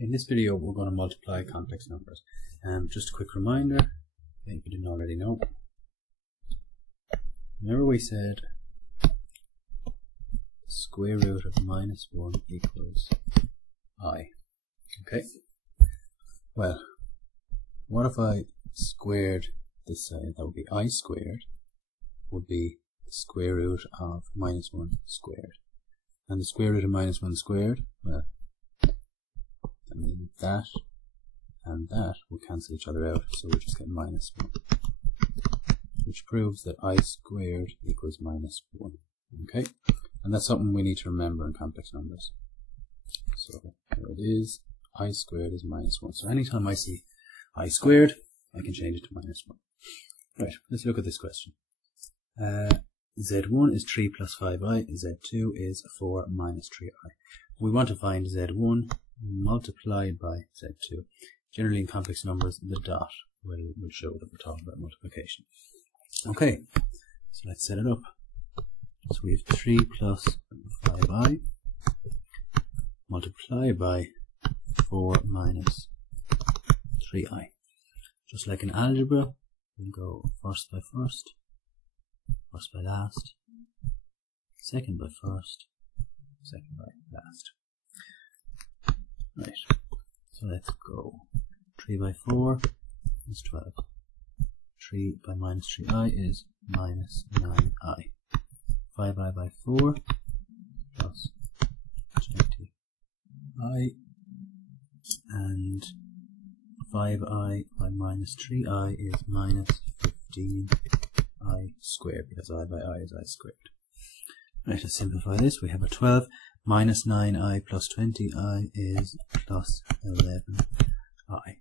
In this video we're going to multiply complex numbers. Just a quick reminder, if you didn't already know, remember we said square root of -1 equals I. Okay, well, what if I squared this side? That would be I squared would be the square root of -1 squared. And the square root of -1 squared, well, I mean that and that will cancel each other out, so we just get -1, which proves that I squared equals -1. Okay, and that's something we need to remember in complex numbers. So here it is, I squared is -1. So anytime I see I squared, I can change it to -1. Right, let's look at this question. Z1 is 3 plus 5i, Z2 is 4 minus 3i. We want to find Z1 multiplied by Z2. Generally in complex numbers, the dot will show that we're talking about multiplication. Okay, so let's set it up. So we have 3 plus 5i multiplied by 4 minus 3i. Just like in algebra, we'll go first by first, first by last, second by first, second by last. Right, so let's go. 3 by 4 is 12. 3 by minus 3i is minus 9i. 5i by 4 plus 20i, and 5i by minus 3i is minus 15i squared, because I by I is I squared. Right, to simplify this, we have a 12 minus 9i plus 20i is plus 11i.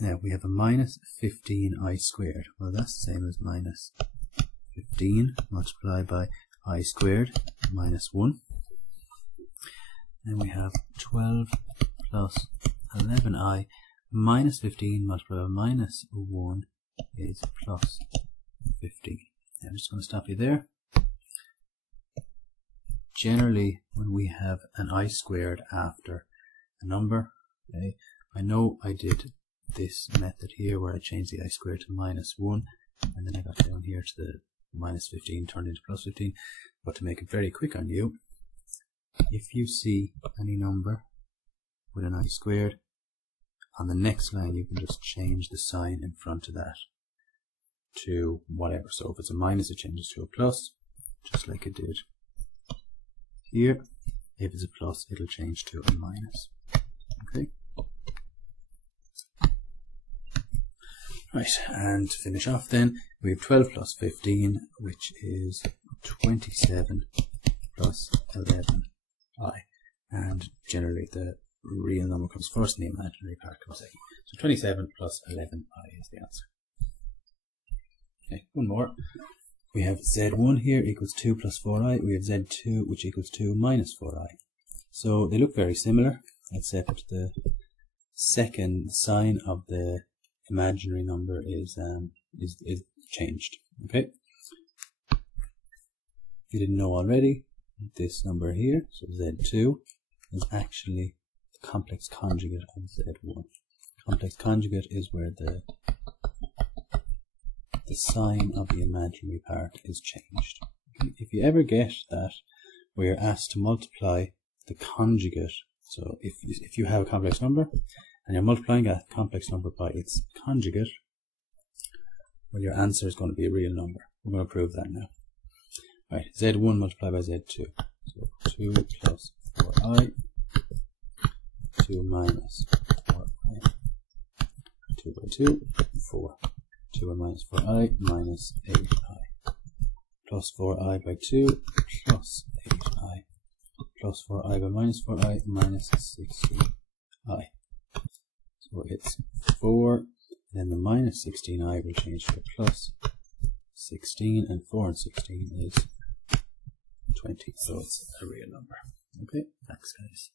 Now we have a minus 15i squared. Well, that's the same as minus 15 multiplied by I squared minus 1. Then we have 12 plus 11i minus 15 multiplied by minus 1 is plus 15. Now I'm just going to stop you there. Generally, when we have an I squared after a number, okay, I know I did this method here where I changed the I squared to -1, and then I got down here to the minus 15 turned into plus 15. But to make it very quick on you, if you see any number with an I squared, on the next line you can just change the sign in front of that to whatever. So if it's a minus, it changes to a plus, just like it did here. If it's a plus, it'll change to a minus. Okay. Right, and to finish off then, we have 12 plus 15, which is 27 plus 11i. And generally the real number comes first and the imaginary part comes second. So 27 plus 11i is the answer. Okay, one more. We have Z1 here equals 2 plus 4i. We have Z2 which equals 2 minus 4i. So they look very similar, except the second sign of the imaginary number is changed. Okay. If you didn't know already, this number here, so Z2, is actually the complex conjugate of Z1. Complex conjugate is where the sign of the imaginary part is changed. Okay. If you ever get that where you're asked to multiply the conjugate, so if you have a complex number and you're multiplying a complex number by its conjugate, well, your answer is going to be a real number. We're going to prove that now. Right, Z1 multiplied by Z2. So 2 plus 4i, 2 minus 4i, 2 by 2, 4. 2 minus 4i minus 8i, plus 4i by 2 plus 8i, plus 4i by minus 4i minus 16i. So it's 4, then the minus 16i will change to a plus 16, and 4 and 16 is 20, so it's a real number. Okay, thanks guys.